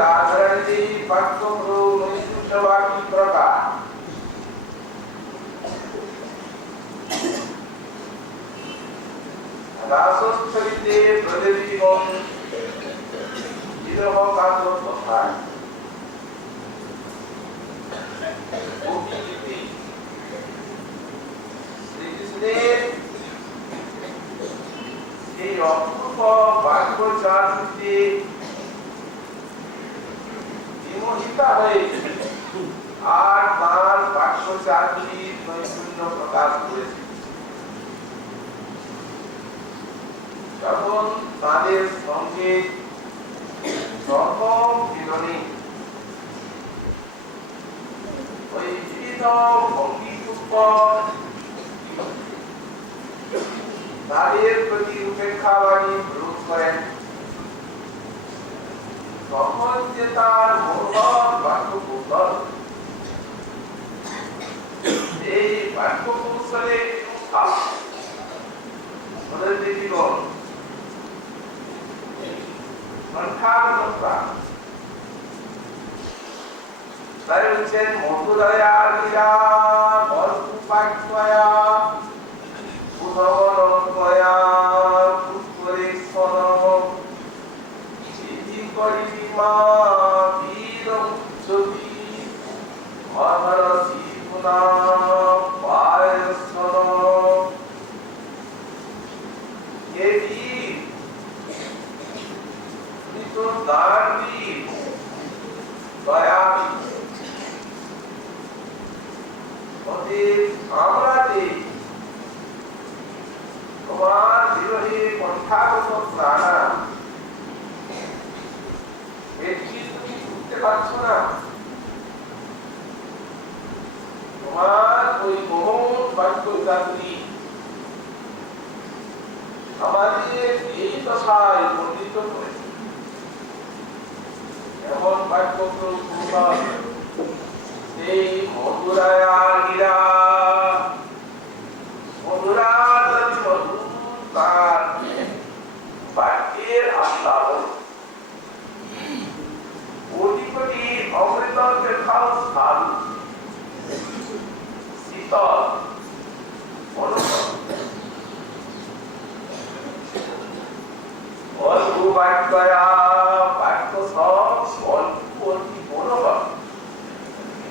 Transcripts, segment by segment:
রাজরাজে পাঠ্যক্র সভা কি প্রকার রাসস্থলিতে ব্রজের জীবন বিরহ কাতর কথায় শ্রীকৃষ্ণের এই অপূর্ব বাক্য চারিতে বিমোহিতা হয়ে আর তার বাক্য চারির নৈপুণ্য প্রকাশ করেছে। যখন তাদের সঙ্গে প্রথম মিলনে ওই বিভিন্ন ভঙ্গিযুক্ত তাদের প্রতি উপেক্ষাবাণী প্রয়োগ করেন, তখন যে তার মনোহর বাক্য কৌশল, এই বাক্য কৌশলে জীবন তাই হচ্ছেন মধুদয়া লীলা বর্তুপাক্ষয়া উদবরণয়া পুষ্পরেক্ষণ সিদ্ধি করিমা বীরং ছবি অধর শিবনা পায়সন এটি তো দাঁড়ি দয়াবি অতীত আমরাতে তোমার বিরোহী কণ্ঠাগত প্রাণা এটি তুমি বুঝতে পারছো না। তোমার ওই মহৎ বাক্য জাতি আমাদের এই দশায় পণ্ডিত করেছে। এমন বাক্য কৌশল সেই মধুরায়ার গিরা মধুরার মধু তার বাক্যের আস্বাদন কোটি কোটি অমৃতর দেখাও স্বাদ শীতল অনুভব অল্প বাক্যয়া বাক্য সব অল্প অতি মনোরম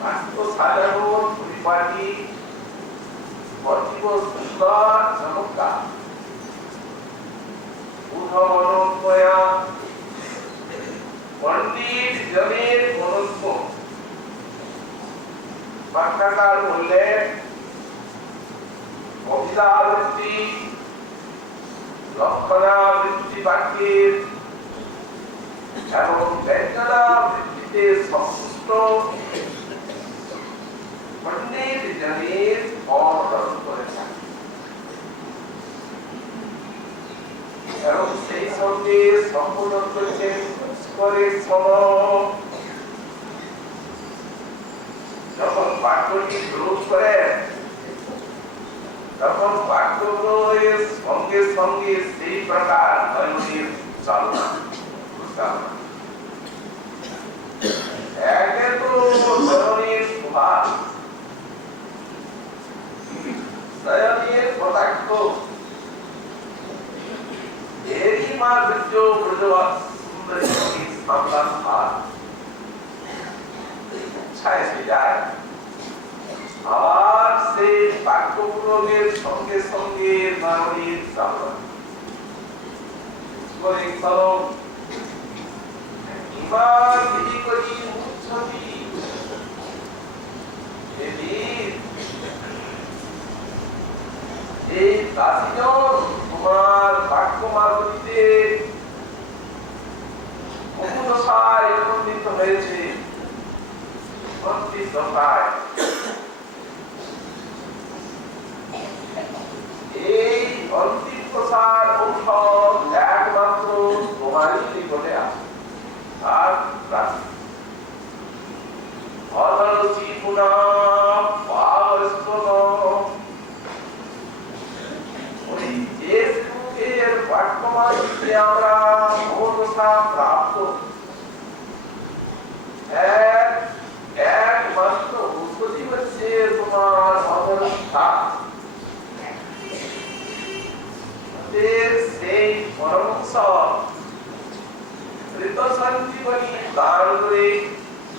বাক্য সাধারণ পরিপাটি অতীব সুন্দর চমৎকার উদ্ধবনয়া পণ্ডিত জনের মনস্ক ব্যাখ্যাকার বললেন কবিতাবৃত্তি লক্ষণাবৃত্তি বাক্যের এবং ব্যঞ্জনাবৃত্তিতে সংশ্লিষ্ট পণ্ডিত জনের অনুসরণ করে থাকে এবং সেই সঙ্গে সম্পূর্ণ করছেন করে যখন বাক্যটি প্রয়োগ করেন তখন বাক্যের সঙ্গে সঙ্গে সেই প্রকার নয়নের চালনা একে তো নয়নের সুভাষ নয়নের কটাক্ষ এরই মাধুর্য ব্রজবাস সুন্দরী সামলান হাত ছায় যায়। আবার সেই বাক্য প্রয়োগের সঙ্গে সঙ্গে নয়নের চালনা করে চলন ইমান বিধি করি মুচ্ছবি এই দাসীজন তোমার বাক্য মাধুরীতে অনুদশায় উপনীত হয়েছে। এই অন্তিম প্রসার ঔষধ একমাত্র তোমারই নিকটে আছে। আর আমরা প্রাপ্ত মূল্যবান জীবনী দান করে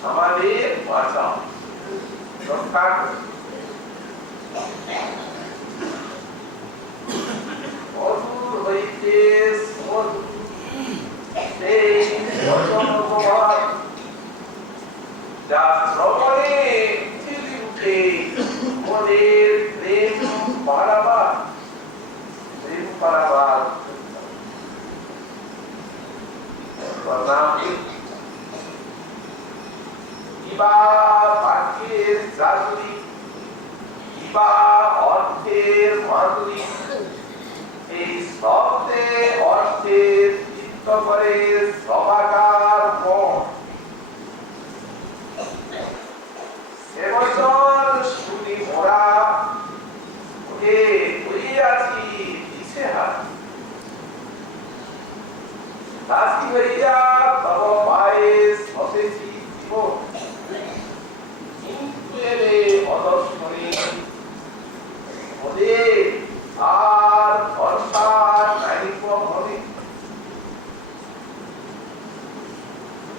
আমাদের বাঁচাও, রক্ষা করো। মধুর হইতে মধুর সেই বচন তোমার, যা শ্রবণে চিলি উঠে মোদের প্রেম পারাবার, প্রেম পারাবার ইবা বাক্যের জাদুরি, ইবা অর্থের মাধুরী, এই শব্দে অর্থের চিত্ত করে সবাকার মন। সে বচন শুনি মোরা ওহে হইয়াছি দিশে হাত, দাসী হইয়া তব পায়ে সতেছি জীবন, কিন্তু এলে অদর্শনে ওদের আর ভরসা নাইক মনে।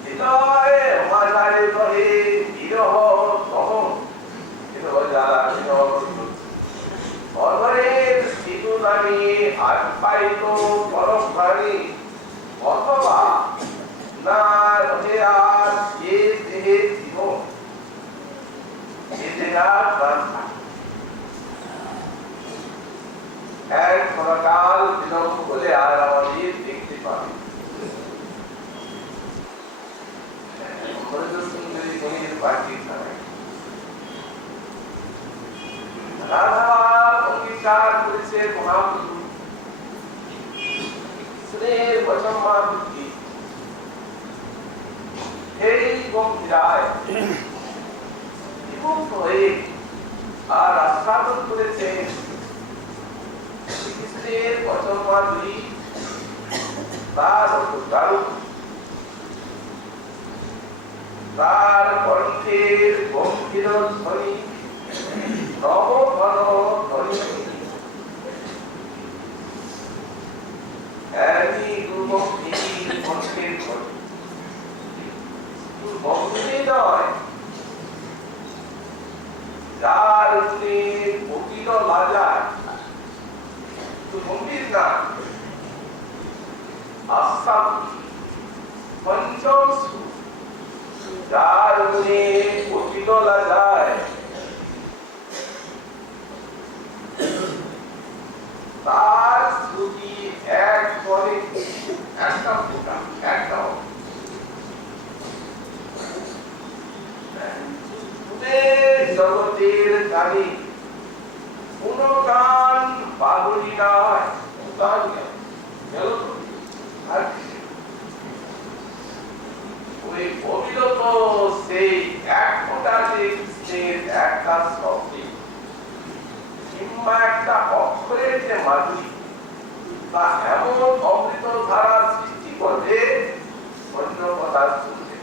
হৃদয়ে মাঝারে রহে বিরহ দহন, বিরহ জ্বালা বিরহ অধরের সিঁদুর রানী আর পাইত পরশ ভারী, অথবা না রহে আর এ দেহে জীবন, এ দেহার প্রাণ এক ক্ষণকাল বিলম্ব হলে আর আমাদের দেখতে পাবে। সুন্দরী মনির বাকি ছাড়াই রাধা অঙ্গীকার করেছে মহাপ্রভু স্নেহের বচন মাধুরী, এই গম্ভীরায় বিমুখ হয়ে আর আস্বাদন করেছে শ্রীকৃষ্ণের বচন মাধুরী, তার দারুণ, তার কণ্ঠের গম্ভীর ধ্বনি নবঘন ধ্বনি, এমনি দুর্গম্ভীর কণ্ঠের ধ্বনি, গম্ভীর নয়, যার গুণে কোকিল লাজায়, গম্ভীর না, আস্থাম পঞ্চম সুর, যার গুণে কোকিল লাজায়, তার শ্রুতি এক করে একটা ফোঁটা, একটাও জগতের গানে কোন গান বাগুলি নয়, ওই অবিরত সেই এক ফোঁটা কৃষ্ণের একটা শব্দে কিংবা একটা অক্ষরের যে মাধুরী, তা এমন অমৃত ধারা সৃষ্টি করবে অন্য কথা শুনবে।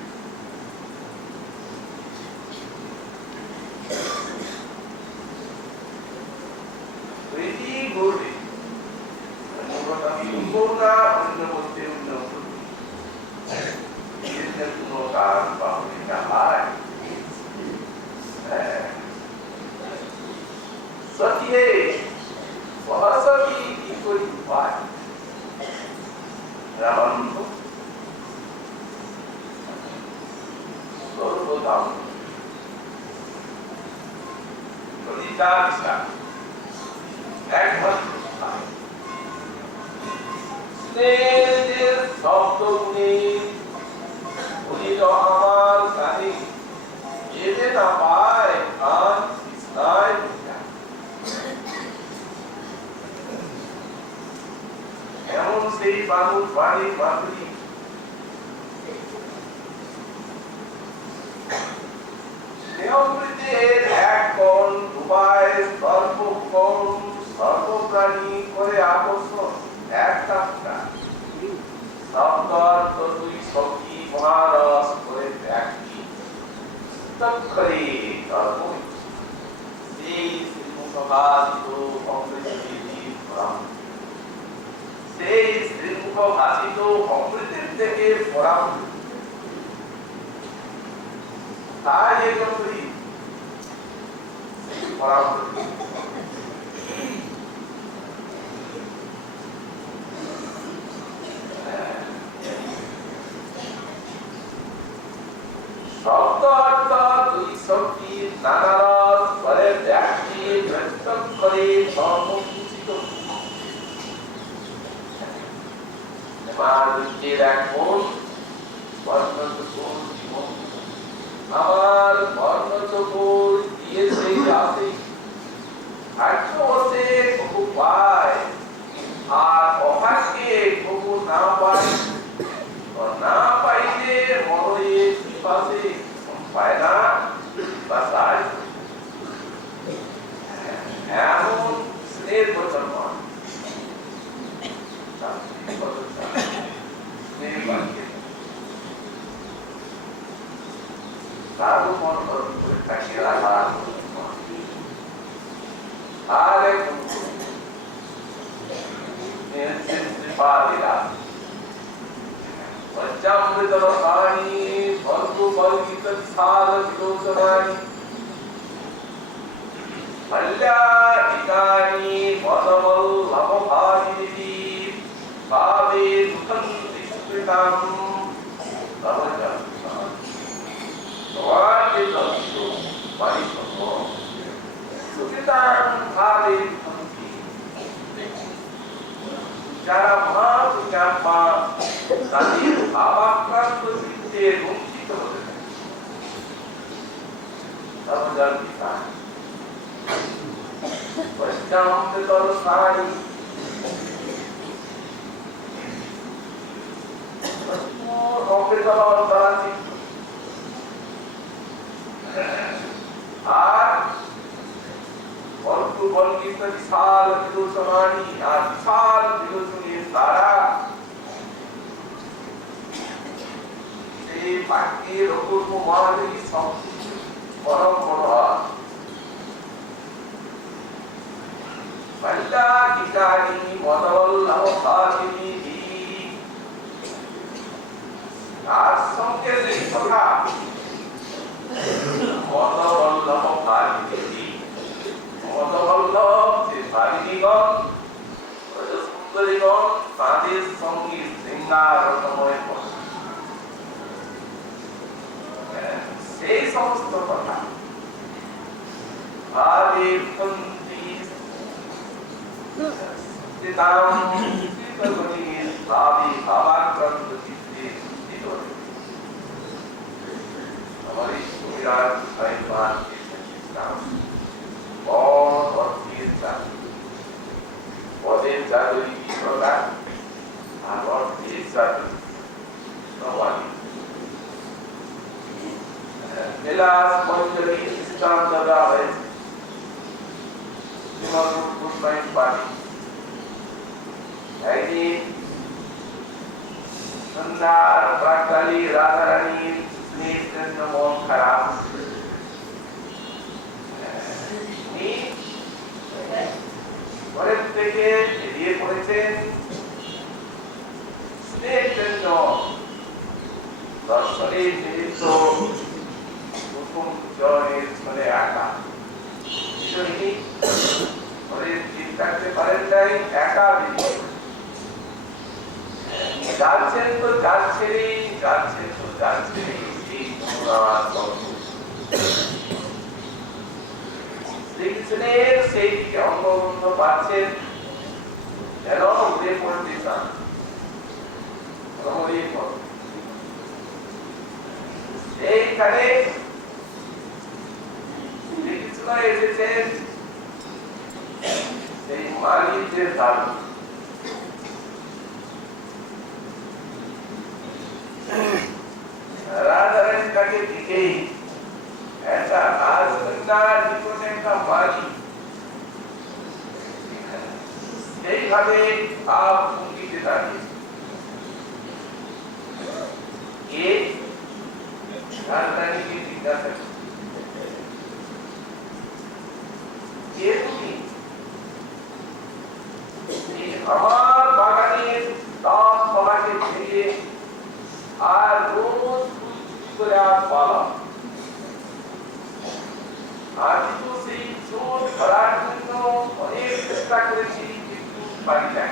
তাই একত্রী পরামর্শ শব্দ অর্থ দুই শক্তি নানা রস করে ব্যক্তি করে সমুচিত মানুষের এখন বর্ণচকোর জীবন আমার বর্ণচকোর দিয়েছে আছে ভাগ্য হতে বহু পায় আর অভাগ্যে বহু না পায় না পাইলে মনে পাশে পায় না বাসায় এমন স্নেহ বচন মন তারও মন করে তাকে রাখা আর এক পালিরা पंचामृतरसानि भर्गुपल्कितसारविलोचनानि मल्याधिकानि मदवल्लभभागिनी भावे दुःखन्ति सुकृतां तव जन्मवादितस्तु परिसमो सुकृतां भावे दुःखन्ति যারা মহাপুণ্যাত্মা তাদের ভাবাক্রান্ত চিত্তে বঞ্চিত হতে থাকে সর্বজল পিতা পশ্চামৃতর সারি অমৃতর সারি আর বল্কু বল্কিত বিশাল বিলোচনানি আর বিশাল বিলোচনের দ্বারা সেই বাক্যের অপূর্ব মহাদেবী সবকিছু পরম মনোহর মল্লাধিকারী মদবল্লভ ভাগিনী তার সঙ্গে সেই কথা মদবল্লভ ভাগিনী মদবল্লভ যে ভাগিনীগণ সুন্দরীগণ তাদের সঙ্গে শৃঙ্গারময় সেই সমস্ত কথা ভাবে কুন্তি সিতাম সিতগণীর ভাবে ভাবাক্রান্ত চিত্তে স্থিত আমার এই সুবিরাট সাইমান ইসলাম बहुत অস্থির জাতি পদের জাদুরি কি প্রকার আর অস্থির জাদুরি নবানি বিলাস পঞ্চরী ইসলাম দাদা হয়েছে শ্রীমৎ পানি একদিন সন্ধ্যার প্রাককালী রাধারানীর স্নেহের জন্য মন খারাপ ঘরের থেকে বেরিয়ে পড়েছেন স্নেহের জন্য দর্শনের নিমিত্ত প্রথম জনের ছলে একা ঘরের ঠিক থাকতে পারেন নাই একা বেরিয়ে যাচ্ছেন তো যাচ্ছেনই যাচ্ছেন তো যাচ্ছেনই এই শ্রীকৃষ্ণের সেই দিকে অঙ্গবন্ধ পাচ্ছেন যেন উড়ে পড়তে চান এইখানে শ্রীকৃষ্ণ এসেছেন সেই মালিকের দাবি রাধারানী তাকে দিকেই ऐसा राजगंगार निकोटे का माली यही भावे आप उनकी पिताजी ये राजधानी की टीका तक ये हमार बागाने दास बाबा के लिए आज रोज कुछ पाला আমি তো সেই চোর ধরার জন্য অনেক চেষ্টা করেছি, কিন্তু পারি নাই।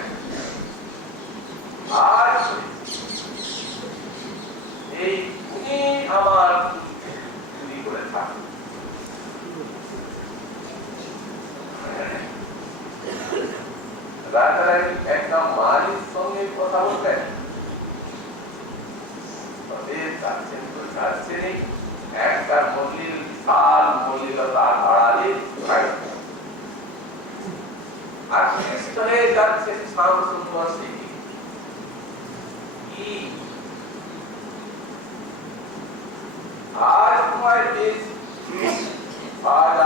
আজ এই তুমি আমার চুরি করে থাকো। রাতারাতি একটা মালির সঙ্গে কথা বলতেন, তাদের যাচ্ছেন তো যাচ্ছেনই, একটা মল্লির বিশাল মল্লিলতার আড়ালে আকৃষ্ট হয়ে যাচ্ছেন শামসুন্নর দিকে। কি আজ তোমায় পেয়েছি, আজ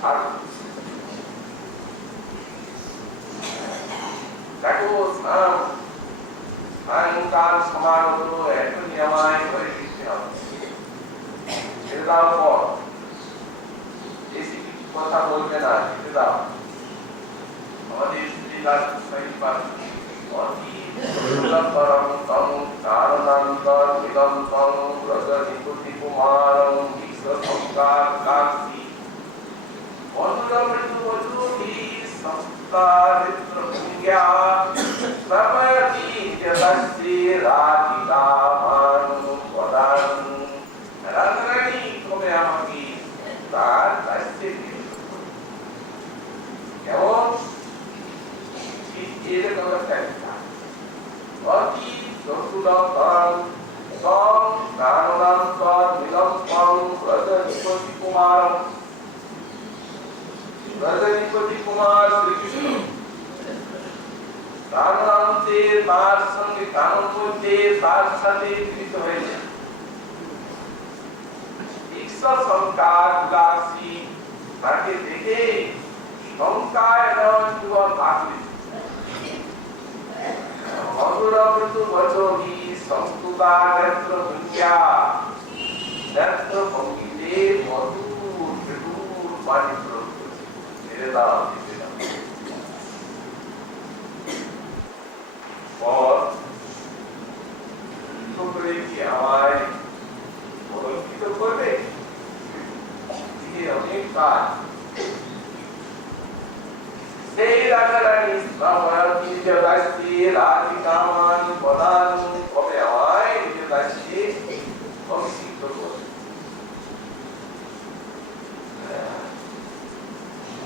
ছাড়ো। দেখো শাম, সায়ংকাল সমান হলো, এখনই আমায় ঘরে ফিরতে হবে। ছেড়ে দাও পর, বেশি কিছু কথা বলবে না, ছেড়ে দাও। আমাদের শ্রীলাল সাইবার অতি সুন্দরতরং তং কারণান্তর বিলম্বং রজনীপতি কুমারং বিশ্বসংকার কান্তি অনুরমৃতু বধূভি সংস্কারিত্র পুণ্যা সময়তি জগস্তি রাধিকা মানু পদান। রাধারানী তুমি আমাকে তার কাছে কেমন এরকম একটা অতি চতুরতর সং কারণান্তর বিলম্বং রজনীপতি কুমার। রজনীপতি কুমার শ্রীকৃষ্ণ কারণান্তে তার সঙ্গে কারণ মধ্যে তার সাথে মিলিত হয়েছে। ঈশ্বর সংকার উদাসী তাকে দেখে সংকায় যুবক ভাবলেন, মধুরমৃদু বচোহি সংস্তুতা নেত্র ভূমিকা। নেত্র ভঙ্গিতে মধুর মৃদুর বাণী প্রয়োগ করেছে। ছেড়ে দাও, ছেড়ে দাও। পর করে কি আমায় অলঙ্কিত করবে? অনেক কাজ। সেই রাধারানী শ্রাবণী জগাস্তি রাধিকামান প্রধান কবে আমায় নিজের কাছে অভিষিক্ত করবে।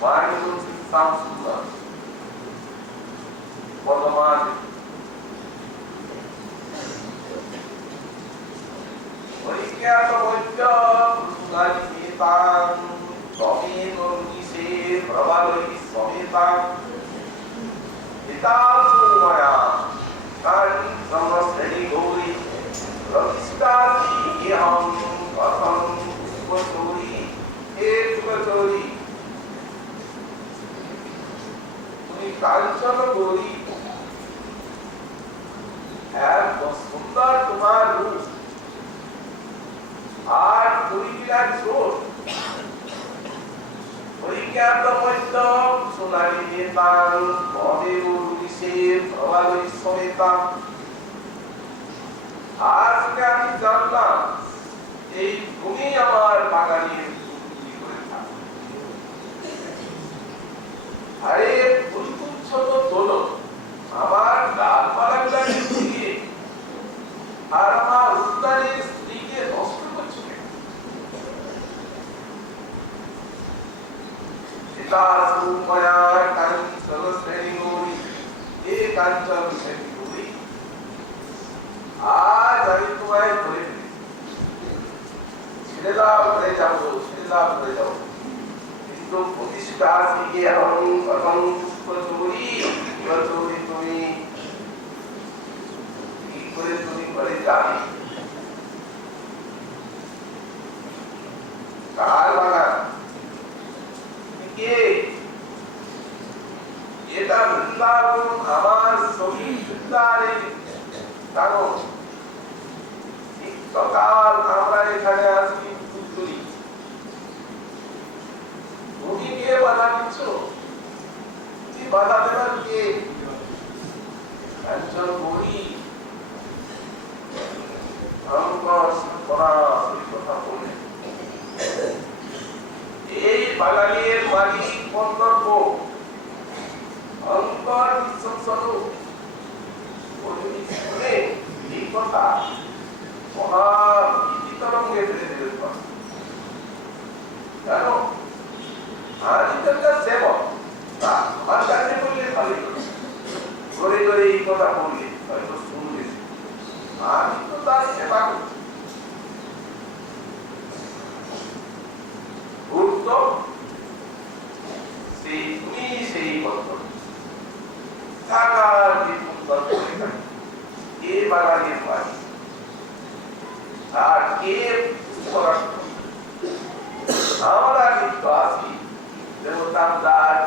মানি বলছি শামসুন্নর বর্তমান পরিজ্ঞাত বৈদ্য সুনালিতাং সমেত নিশে প্রবালই সমেতাং পিতাসুময়া কারণ সমশ্রেণী গৌরী রবিষ্টাসি ইহং কথং সুবচৌরী। হে সুবচৌরী, তুমি কাঞ্চন গৌরী, এত সুন্দর তোমার রূপ, আর পরিজ্ঞা চোর পরিজ্ঞাত মধ্য সোনালী নেতাং মদেব রুদিশের প্রবালই সমেতাং। আজকে আমি জানলাম এই তুমি আমার বাগানের চুরি করে থাকো। আরে ফুলকুচ্ছ তো তোলো, আমার ডালপালাগুলা দিয়ে আর আমার উদ্যানের স্ত্রীকে নষ্ট করছো কেন? পিতাসুময়া কাঞ্চন শ্রেণী গৌরী, হে কাঞ্চন শ্রেণী গৌরী, আজ আমি তোমায় ধরে ফেলেছি। ছেড়ে দাও, ঘরে যাবো, ছেড়ে দাও, ঘরে যাবো। কিন্তু প্রতিষ্ঠা দিকে এখন কথম পুষ্পচৌরী, পুষ্পচৌরী তুমি কি করে তুমি ঘরে যাবে? কার বাগান? কে? এটা বৃন্দাবন, আমার শহীদ বৃন্দাবন। কারণ নিত্যকাল আমরা এখানে আসি ফুল তুলি, তুমি কে বাধা দিচ্ছ? তুমি বাধা দেবার কে? কাঞ্চন গৌরী ভয়ঙ্কর কথা বলে এই বাগানের মালিক কর্তব্য অন্তর বিশ্বস্বরূপ শুনে এই কথা মহাবিতরঙ্গে ফেলে দিলেন। জানো আমি তো একটা সেবক, আমার কাছে বললে ভালোই করে করে এই কথা বললে হয়তো শুনবে, আমি তো তার সেবা করছি। গুরুত্ব সেই তুমি সেই কর্তব্য থাকার বিপুল করে থাকি কে বাগানের বাড়ি আর কে আমরা কিন্তু আছি দেবতার দাস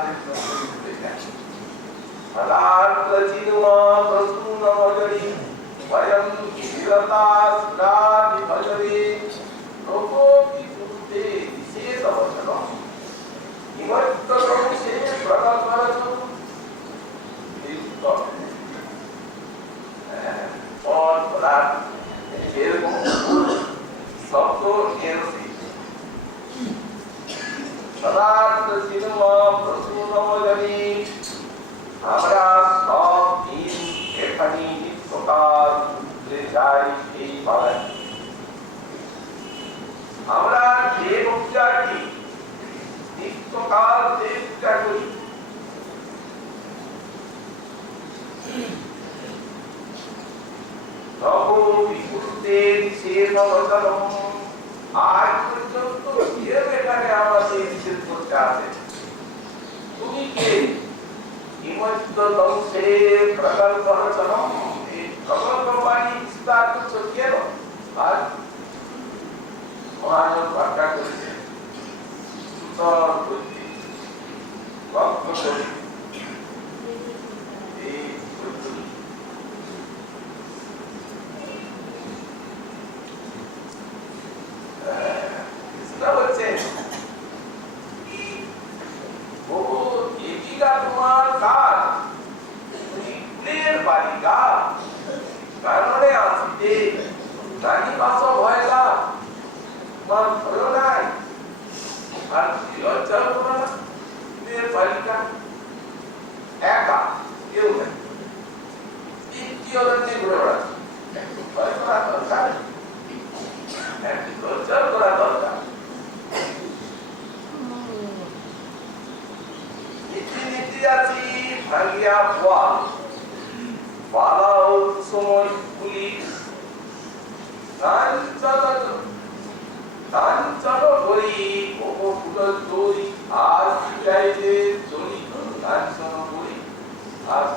আমরা সব দিন এখানে নিত্যকাল যাই এই বাগানে। আমরা যে পূজাটি নিত্যকাল যে পূজা করি আজ পর্যন্ত কেউ এখানে আমাদের নিষেধ করতে আসে। তুমি কে? প্রকল্প এই প্রকল্প বাণী বিস্তার করছো কেন? আজ মহাজন ব্যাখ্যা করেছেন তোমার কাজ তুমি ফুলের বালিকা কারণে আসিতে রানী বাস ভয়লা তোমার ভয় নাই আর লজ্জা করো না। ফুলের বালিকা একা কেউ নেই, তিনটি অরণ্যে ঘুরে বেড়াচ্ছে, একটু ভয় করা দরকার, একটু লজ্জা করা দরকার। আছি ভাঙিয়া ফল পালাও সময় পুলি কাঞ্চন করি কোকো ফুল দড়ি আজ যাইতে চলি কাঞ্চন করি আজ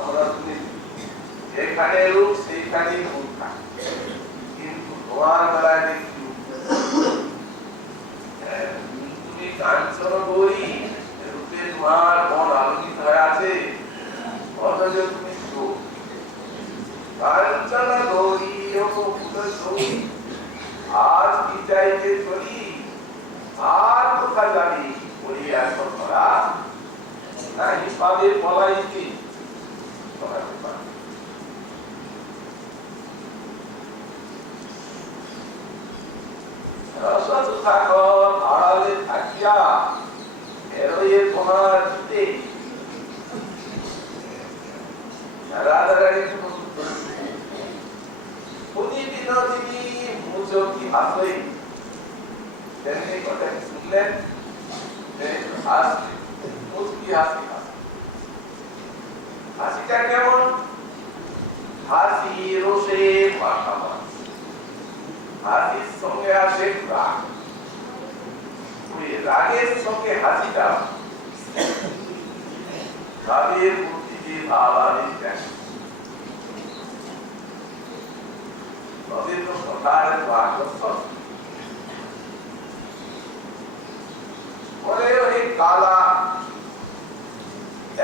আমরা যেখানে রূপ সেখানে ফুল থাকে, কিন্তু তোমার বেলায় দেখি তুমি কাঞ্চন গৌরী রূপে তোমার মন আলোকিত হয়ে আছে, অথচ তুমি কাঞ্চন গৌরী আজ কি চাইতে চলি আর কোথা যাবি বলিয়া করা নাই পাবে পলাইতে আড়ালে থাকিয়া এরোয়ে তোমার দিতে রাধারানী বিনোদিনী মুচকি হাসে তেমনি কথা শুনলেন মুচকি হাসি হাসিটা কেমন? হাসি রোষে পাঠাবার, হাসির সঙ্গে আসে রাগ, ওই রাগের সঙ্গে হাসিটা ভাবের মূর্তিতে ভাব আনে দেয়। তবে তো কথার আকর্ষণ বলে ওই কালা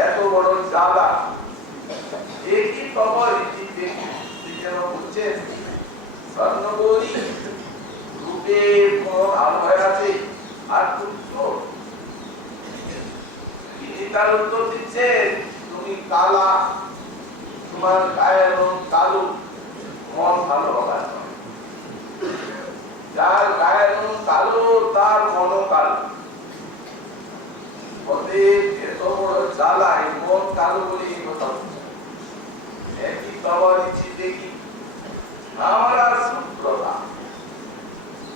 এত বড় জ্বালা একই খবর যেন হচ্ছে স্বর্ণগৌরী রূপে আলো হয়ে আছে আর তিনি তার উত্তর দিচ্ছে তুমি কালা, তোমার গায়ের রং কালো, মন ভালো হবার যার গায়ের রং কালো তার মনও কালো। এত বড় জ্বালায় মন কালো বলে এই কথা একই তবারিচি দেখি আমরা সুপ্রভা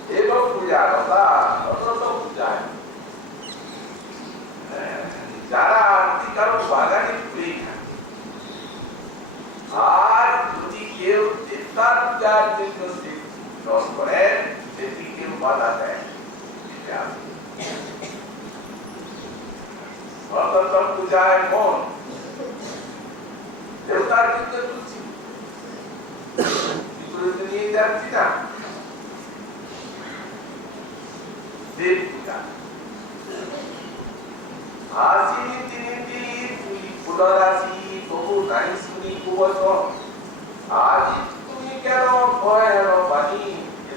এলো পূজা কথা অত পূজায় যারা আর্থিকার বাগানে ঘুরে খায় আর যদি কেউ দেবতার পূজার জন্য করেন সেটি কেউ বাধা দেয় অন্তত পূজায় মন দেবতার জন্য তুলছি বিপরীতে নিয়ে যাচ্ছি না দেব পূজা আসি নীতি নীতি পুনরাসি বহু নাই শুনি কুবচন আজ তুমি কেন ভয় হেন বাণী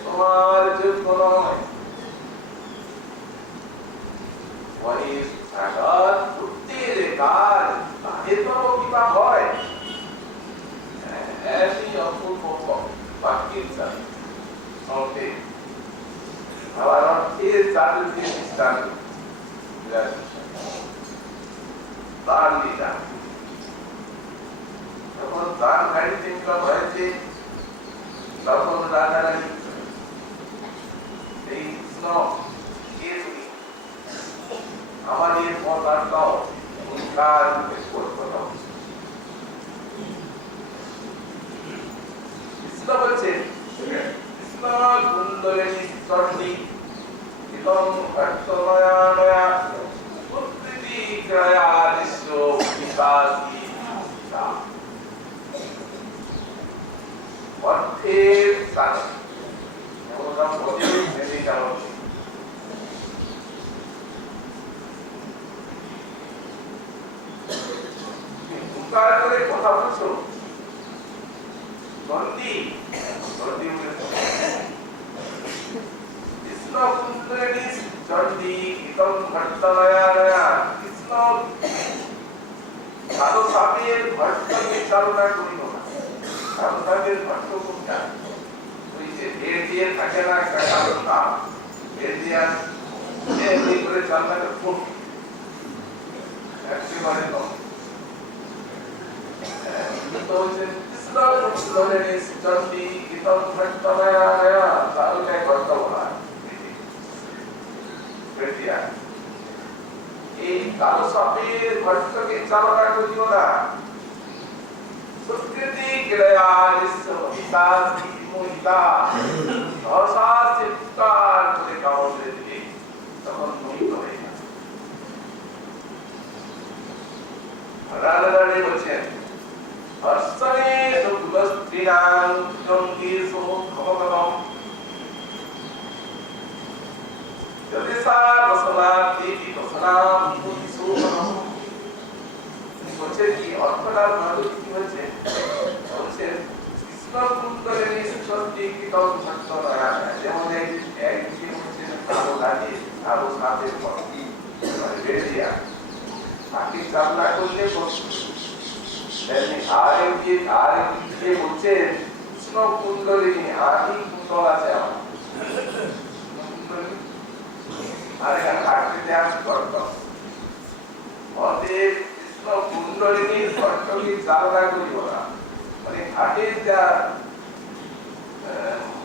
তোমার যোগ্য নয় মহেশ সাগর উত্তের কাজ তাদের তব কিবা হয় এমনি অপূর্ব বাক্যের চালু সঙ্গে আবার অর্থের চালু দিয়ে দৃষ্টান্ত তার লীলা যখন তার গাড়িতে ইনকাম হয়েছে তখন রাধারানী এই কৃষ্ণ কে তুমি আমাদের পথ আটকাও কার করো কৃষ্ণ বলছেন কৃষ্ণ কুন্দলিনী চণ্ডী ইদং ভক্তময়া নয়া প্রকৃতি ক্রয়া দৃশ্য বিকাশী অর্থের কারণ ওটা প্রতিদিন ভেবে কারণ উপকার করে কথা বলছো নন্দী নন্দী কৃষ্ণ কুন্দলিনী চণ্ডী ইদং ভক্তময়া নয়া কৃষ্ণ সাধু সাপের ভক্তকে চালনা করিল না সাধু সাপের ভক্ত কোনটা ওই যে ভেড় দিয়ে থাকে না একটা সাধু সাপ ভেড় দিয়ে এমনি করে চালনা করত একেবারে নয় তো হচ্ছে কৃষ্ণ কুন্দলিনী চণ্ডী ইদং ভক্তময়া নয়া তাহলে করতে বলা এই কালো সাপের ভক্তকে চালনা করিও না প্রকৃতি ক্রিয়া নিঃসহিতা মোহিতা সহসা চিৎকার করে কামড়ে দিলে তখন মোহিত হয়ে যায় রাধারানী বলছেন হর্ষণে সুগুলস্ত্রীণাং জঙ্গির সমুখমগম যদি সার রসনা দেবী রসনা বিভূতি সুখম বলছে কি অর্থটার ভালো কি হচ্ছে বলছে কৃষ্ণ কুন্দলিনী চণ্ডী ইদং ভক্তময়া যেমন একদিকে হচ্ছে কালো লাগে কালো সাপের ভক্তি বেরিয়া বাকি চালনা করলে আরেকদিকে বলছে কৃষ্ণ কুন্দলিনী আদি কুণ্ডল আছে আমার আরেকটা ঘাটতে দেওয়া করতাম অতএব কৃষ্ণ কুণ্ডলিনীর ভক্তকে চালনা করিব না মানে ঘাটের যা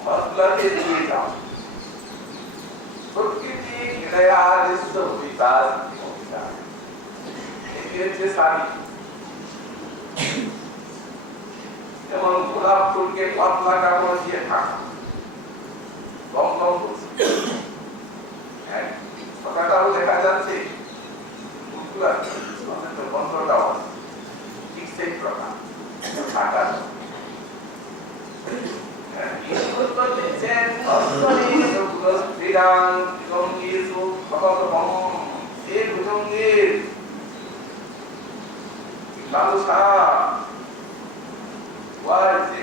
মতলবে দিয়ে যাও প্রকৃতি ক্রিয়া দৃশ্য বিকাশ এটি হচ্ছে শাড়ি যেমন গোলাপ ফুলকে পাতলা কাপড় দিয়ে ঢাকা গম গম করছে কথাটাও দেখা যাচ্ছে বন্ধটাও ঠিক সেই প্রকার ঢাকা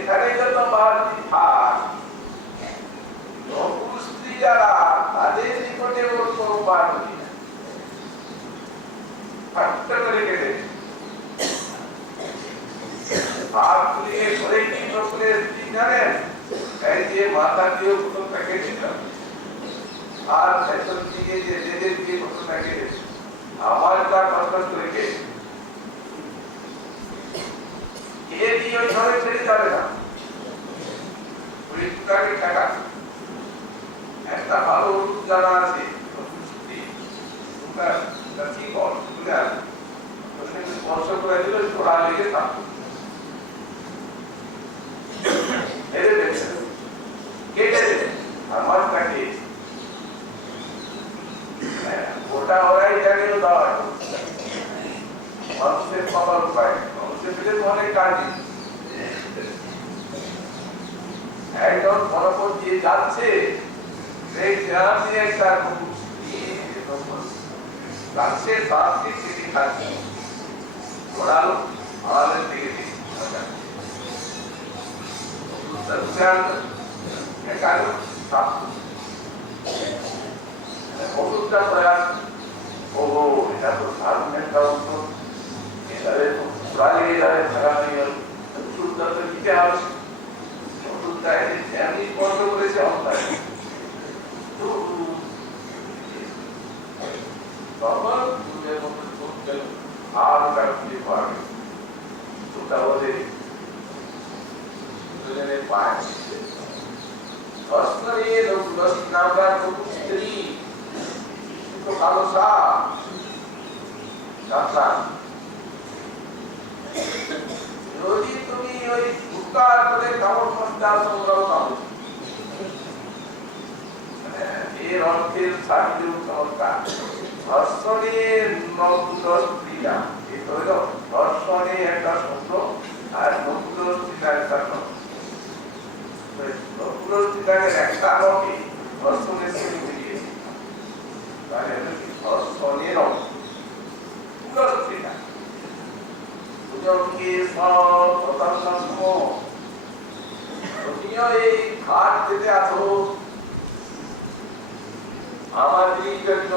যেখানে যত বাড়তি থাক পুরুষ স্ত্রী যারা তাদের নিকটে কোনো বাড়তি থাকতে করে কেটে হাত তুলিয়ে করে কি করে স্ত্রী জানেন এই যে মাথা দিয়েও কোনো প্যাকেট দিলাম আর ভেতর দিকে যে লেদের দিয়ে কত প্যাকেট আমারটা কষ্ট করে খেয়ে দিয়ে ওই ঘরে ছেড়ে যাবে না টাকা একটা ভালো ওষুধ জানা আছে কি কর স্পর্শ করে দিল ছোড়া লেগে থাকতো মেরে দেবে কেটে দেবে আমার কাছে ওটা ওরাই জানিয়ে দেওয়া মানুষের পাবার উপায় মানুষের পেলে তো অনেক কাজ একজন পরপর দিয়ে যাচ্ছে সেই জানি একটা গাছের সাথে থেকে খাচ্ছে ওরালো আমাদের থেকে ওষুধটা প্রয়াস ও এটা তো দারুণ একটা ওষুধ এটারে তো প্রায় এটারে থাকা নেই ওষুধটা তো দিতে হবে ওষুধটা এমনি স্পর্শ করেছে অন্যায় তো তখন দুধের মধ্যে দুধ গেল আর ওটা খুঁজে পাওয়া গেল ওটা ওদের দুজনের পায় অস্ত্রে নামটা নতুন স্ত্রী তো কালো সাপ যদি তুমি ওই উৎকার করে কামড় ফসটা তোমরাও কামড় এর অর্থের সাহিত্য চমৎকার ধর্ষণের নকুল স্ত্রীরা এই তো হলো ধর্ষণে একটা শব্দ আর নকুল স্ত্রীরা একটা শব্দ নকুল স্ত্রীটাকে একটা লোকে ধর্ষণের শ্রেণী মিলিয়েছে তাহলে ধর্ষণের নকুল স্ত্রীরা দুজনকে সব প্রতাপ তুমিও এই ঘাট যেতে আছো আমাদের জন্য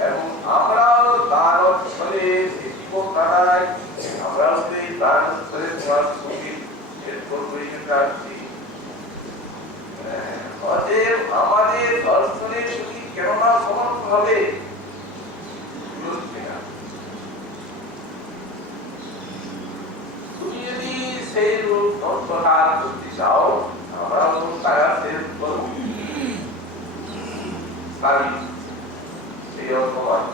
এবং আমরাও তার ফলে জীবন কাটাই আমরাও সেই তার ফলে তোমার সুখী এরপর পরিচয় আসছি অতএব আমাদের দর্শনের সুখী কেননা সমর্থ হবে তুমি যদি সেই রূপ অন্তহার করতে চাও আমরাও তারা শেষ করব সেই অর্থমান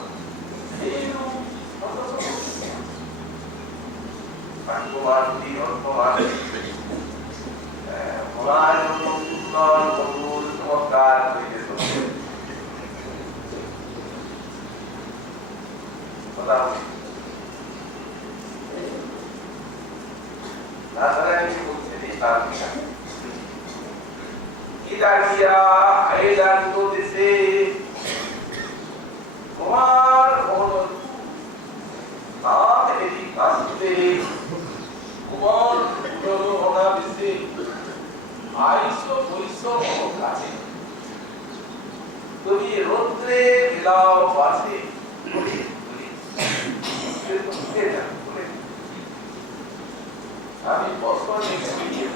সেই রূপ ভাগ্যবানটি অর্থমান ওনার সুন্দর মধুর চমৎকার হইতে চলছে কথা নাসারানি বলছে তার ইদাকিয়া আইলান তো দিছে তোমার মন তার এই কাছে কুমার পুরো হনা দিছে আইসো বইসো কাছে তুমি রৌদ্রে বিলাও পাশে আমি বছর নিয়ে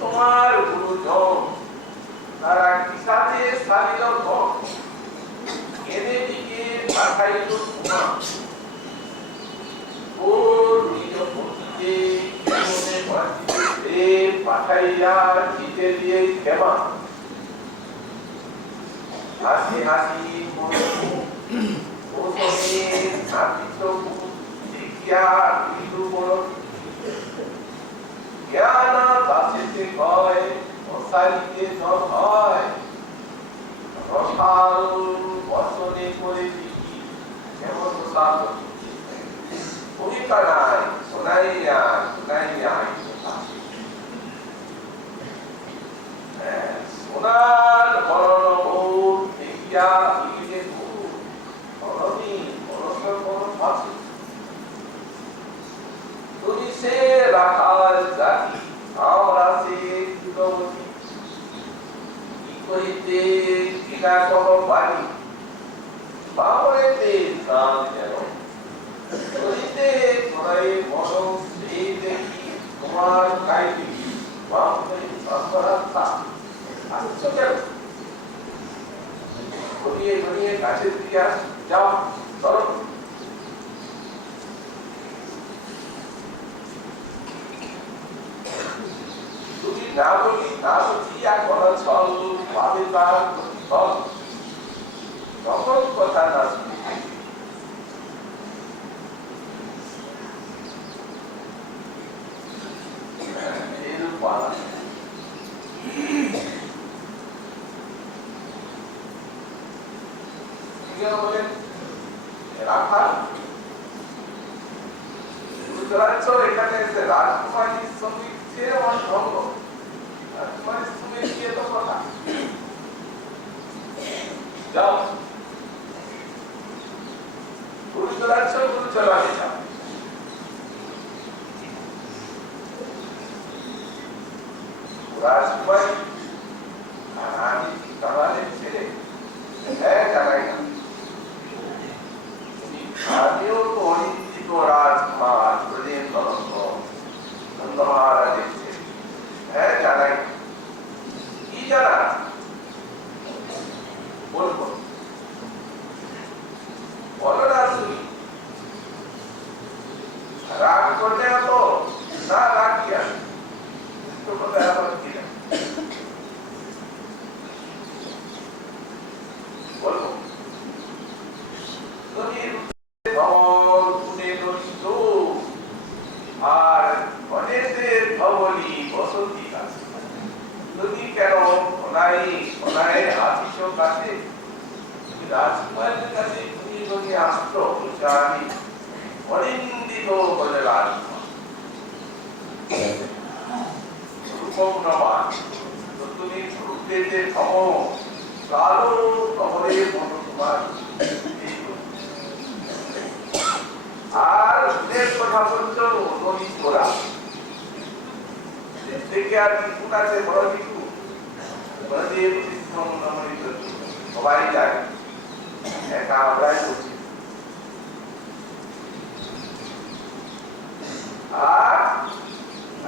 তোমার গুরুজন তারা কিসাতে সারিল এনে দিকে পাঠাইল তোমার ওর নিজ পতিতে কেমনে পাঠিতে পাঠাইয়া দিতে দিয়ে ক্ষমা হাসি হাসি ও সঙ্গে নাপিত দেখিয়া বিদু বড় জ্ঞান বাঁচিতে কয় অসারিতে জন হয় রসাল বসনে করে দিকি কেমন রসাল কবিতা নাই শোনাইয়া ওনার বর্ণবোধ দেখিয়া হইলে ধরণী পরস্পর পরমাত্ম তুমি সে রাখাল জাতি আমরা সে যুগবতী কি করিতে কিনা কহ পারি বাবরেতে প্রাণ যেন করিতে তোরাই মরম সে দেখি তোমার কাইবি বাবরে সর্বরাত্মা আসছো কেন ঘনিয়ে ঘনিয়ে কাছে দিকে যাও চলো তুমি না বলি না বুঝিয়া করা ছল ভাবে তার ফল তখন কথা না শুনি এরূপ পালা বলেন রাখাল এখানে এসে রাজকুমারীর সঙ্গে যে আমার সঙ্গ রাজকুমারীর সঙ্গে গিয়ে তো কথা যাও গুরুচরাচ্ছ যাও রাজকুমারী আমি কামালের ছেলে হ্যাঁ জানাই না আমিও তো অনিন্দিত রাজকুমার প্রদেন নরক মহারাজের ছেলে হ্যাঁ জানাই কি জানা বলবো বলো না শুনি রাগ করলে তো না রাগ কি আছে তো কোথায় আমার কি না বলবো আর অনেকের ভবনী বসতি আছে তুমি কেন ওনায় আসিস কাছে রাজকুমারের কাছে তুমি যদি আসতো আমি অনিন্দিত বলে রাজকুমার তুমি ঘুরতে থামো কালো কবরের মতো তোমার আর ওদের কথা বলছো নদী তোরা দেখে আর কিছু আছে বড় কিছু সবাই যায় একা আমরাই করছি আর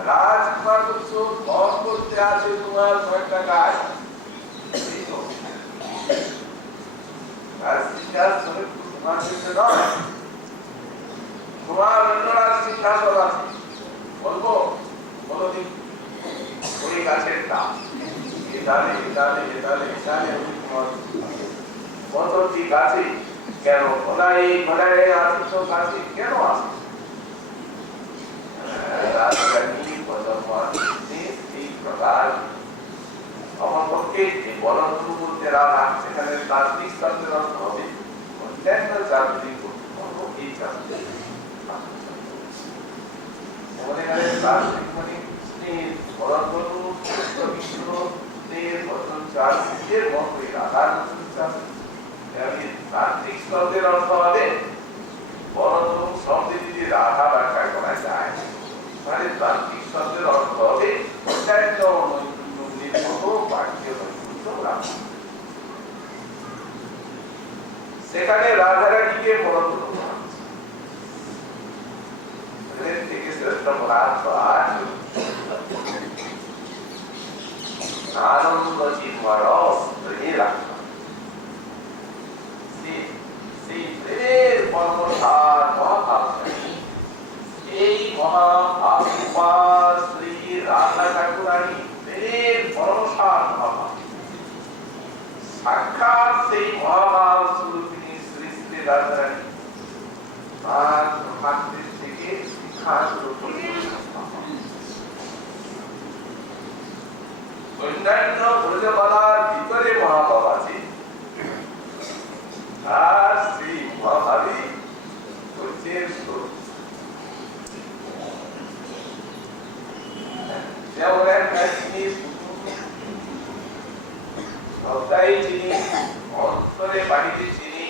রাজকুমার বলছো ধন করতে আছে তোমার কয়েকটা গাছ আর সিংহাসন তোমার কাছে নয় তোমার অন্যরা সিংহাসন আছে বলবো কোনদিন ওই গাছের দাম এটালে এটালে এটালে এটালে কতটি গাছে কেন ঘোড়ায় ঘোড়ায় আসিস গাছে কেন আসিস রাজধানী এই প্রকার আমার পক্ষে বলন শুরু করতে রাখা সেখানে তাত্ত্বিক শব্দের অর্থ হবে অন্যান্য যান্ত্রিক এই যান্ত্রিক মনে করেন তাত্ত্বিক মানে স্নেহ বলন বলু বিষ্ণু স্নেহ বচন চার এর মতোই রাধার বচন চার তাত্ত্বিক শব্দের অর্থ হবে বলন শব্দে যদি রাধা ব্যাখ্যা করা যায় মানে তাত্ত্বিক শব্দের অর্থ হবে অন্যান্য সেখানে রাধারানীকে বরণ থেকে শ্রেষ্ঠ আনন্দ চিন্ময় রাখা সেই প্রেমের কর্মসার মহাভাবী এই মহাভাবী শ্রী রাধা ঠাকুরানী প্রেমের পরমসার মহাভাবী সাক্ষাৎ সেই মহাভাব স্বরূপিণী শ্রী শ্রী রাধারানী আর ভাগ্যের থেকে শিক্ষা অন্যান্য ব্রজবালার ভিতরে মহাভাব আছে আর সেই মহাভাবী সূর্যের স্বরূপ যেমন একটা জিনিস বাড়িতে চিনি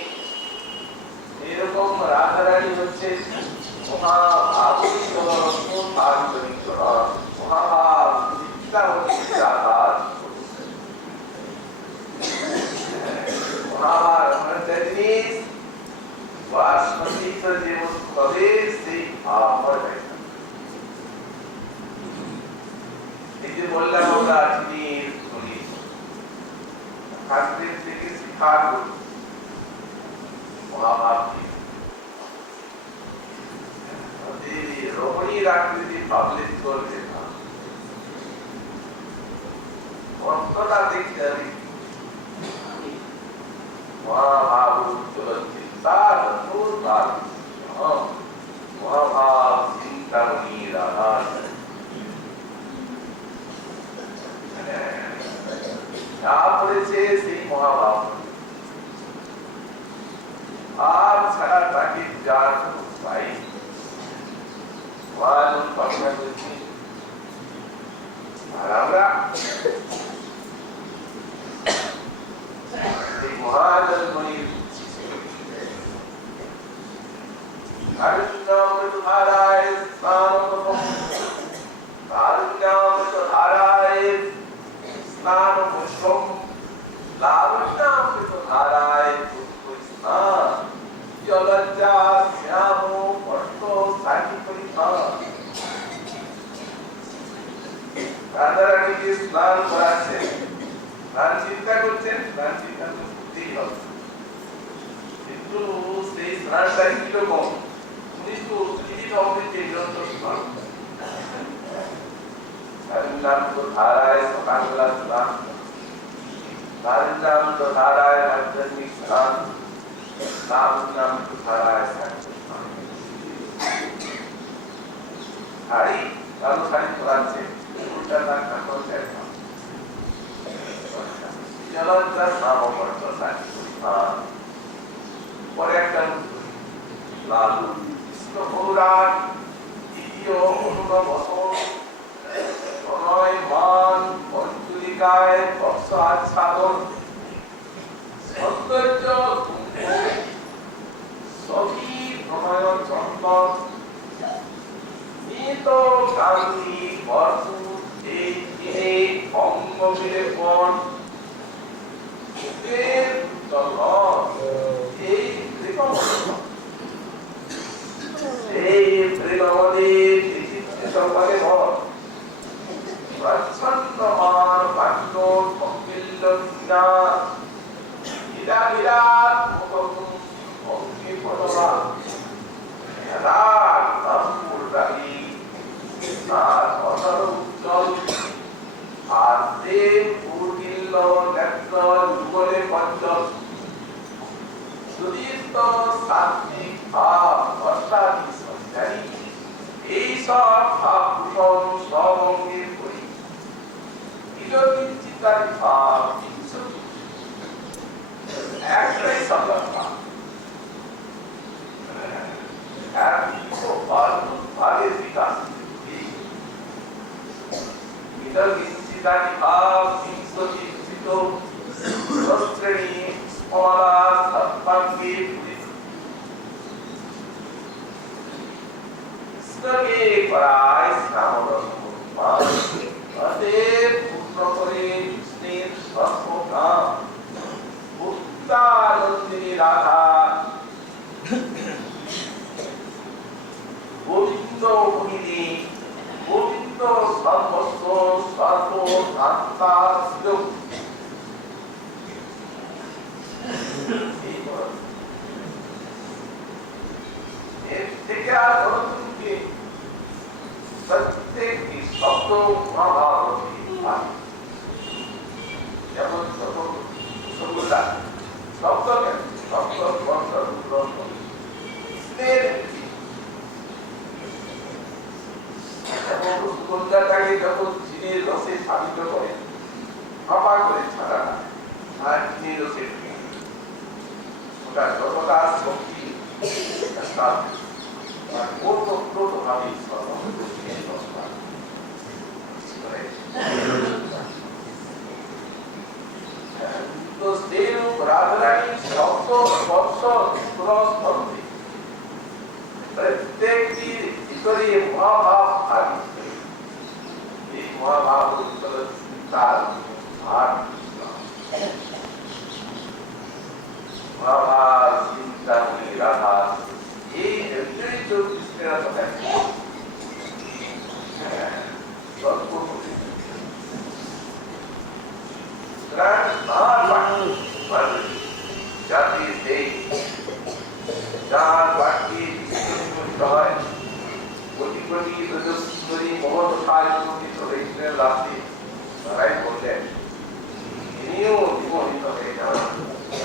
এরকম রাধারানী হচ্ছে মহাভাবীর মহাভাব দীক্ষা হচ্ছে রাধা মহাভাব একটা জিনিস বাসমতিত যে বস্তু হবে সেই ভাব হয়। এই যে বললাম আমরা চিনির গুলি শাস্ত্রের থেকে শিক্ষা করি মহাভাব রমণীর আকৃতি ভাবলে চলবে না, অর্থটা দেখতে হবে। মহাভাব চিন্তার মহাভাব চিন্তামণি রাধা যা পড়েছে সেই মহাভাব আর ছাড়া তাকে যার পাই আর আমরা এই মহাজন্মণির ধারায় ধারায় স্নান মুসম ধারায় স্নান জলজ্জা শ্যাম অর্থ সাহি পরীক্ষা রাধারানীকে স্নান করাচ্ছেন, স্নান চিন্তা করছেন, স্নান চিন্তা করতেই হবে, কিন্তু সেই স্নানটা কিরকম উনি তো জীবিত অবস্থিতে গ্রন্থ স্নান নাম তো ধারায় সকালবেলা স্নান, নাম তো ধারায় মাধ্যমিক স্নান, নাম তো ধারায় শাড়ি কালো শাড়ি পরাচ্ছে উল্টা নাক করছে জলজ্জা নাম অপর্য শাড়ি পরে একটা লাল কৃষ্ণ পৌরাণ দ্বিতীয় অনুগম প্রণয় মান পঞ্চুলিকায় বর্ষ আচ্ছাদন সৌন্দর্য সখী প্রণয় চন্দন নিত কান্তি বর্ষ এই দিনে অঙ্গ বিলেপন এই প্রেমদের সম্পর্কে বল প্রচ্ছন্নমান বাক্য কপিল বিরাট মুখম অঙ্গে পদবা আর অসর উজ্জ্বল আর দেব পূর্ণিল্ল নেত্র যুগলে পঞ্চম সুদীপ্ত সাত্বিক ভাব অষ্টাদী সঞ্চারী এই সব ভাবভূষণ সব অঙ্গের করি চিন্তারি ভাব একটাই সংলাপ ভাব ভাবের বিকাশ চিন্তারি ভাব বিংশতিষ্ঠিত শ্রেণী স্মলা সৎপাঙ্গে কৃষ্ণকে করায় শ্যামরসমান অতএব পূর্ণ করে কৃষ্ণের সর্বকাম মুক্তানন্দিনী রাধা গোবিন্দ মোহিনী গোবিন্দ সর্বস্ব সর্বধাত্তা ছিল। এর থেকে আর অন্যকে প্রত্যেকটি শব্দ মহাভারতী যেমন সবগুলা শব্দ শব্দ কৃষ্ণের রসগোল্লাটাকে যখন চিনির রসে স্থাপিত করে ফাঁপা করে ছাড়া আর চিনির রসে ওটা যতটা শক্তি ভাবে তো রাধারানী সব পুরস্পন্দি প্রত্যেকটি ভিতরে মহাভাব আছে। এই মহাভাব ভিতরে তার আর মহাভাব চিন্তা রাধা এই একটাই তো কৃষ্ণের কথা জাতি দেই যার বাকি হয় কোটি কোটি তেজস্বী মহৎ সায় প্রকৃত হয়েছিলেন রাত্রি তারাই বললেন তিনিও জীবনিত হয়ে যান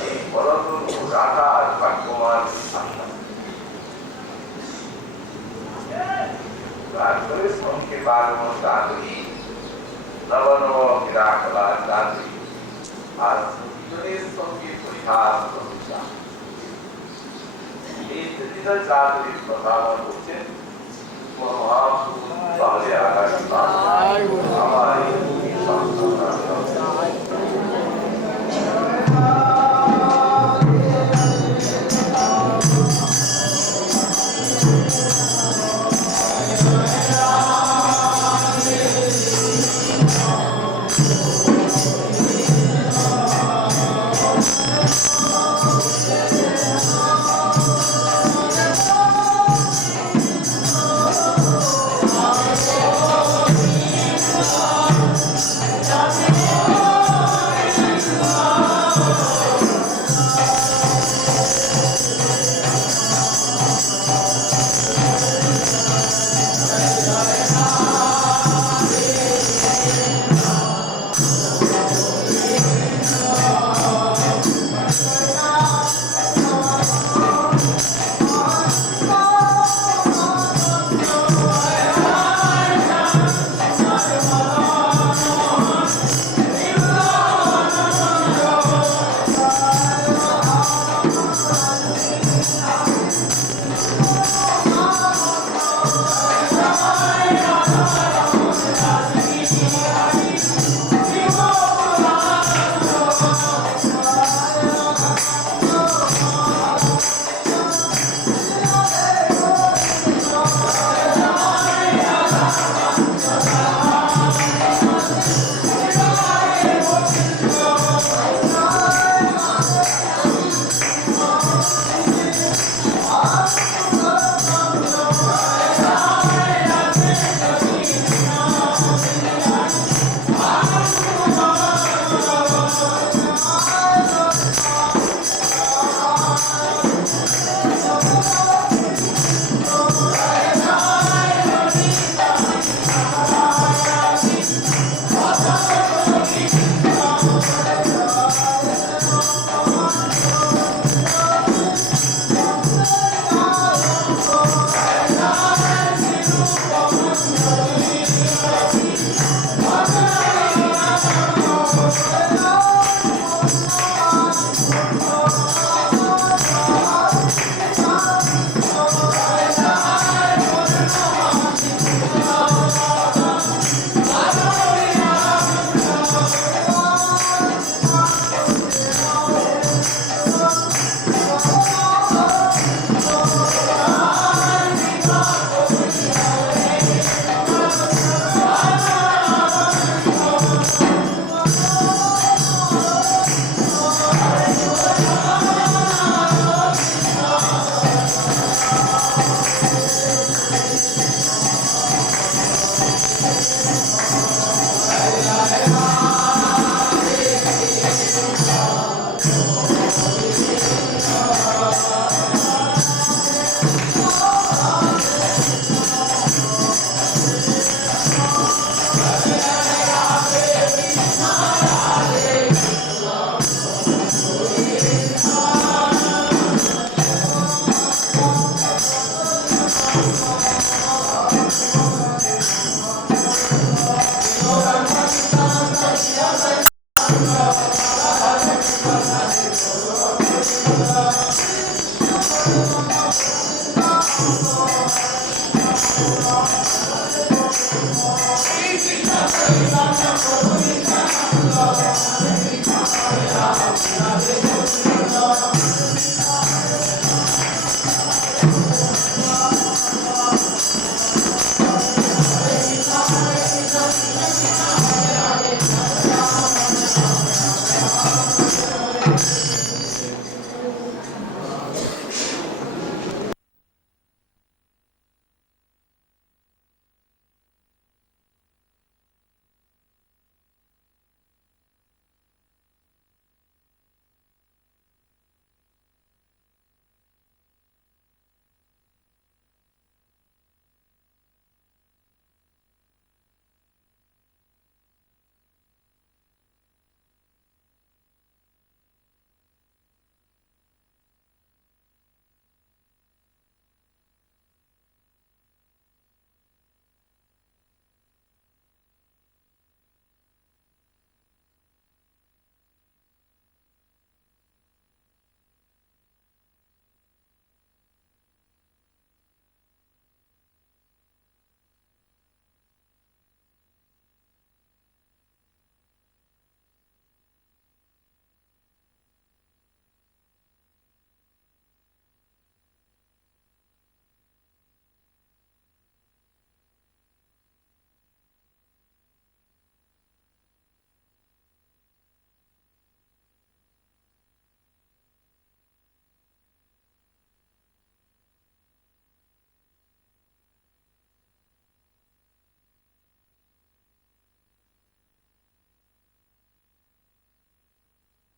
এই বলতন রাধার বাক্যমান আশা তারপরে সঙ্গে বারণ দাদুরি নব নব বিরাটলা দাদুরি আর দুজনের সঙ্গে পরিহাস করতে এই দুজন দাদুরির কথা বলছেন মহাপুরুষ তাহলে আগামী আমার এই সংস্থান Thank you.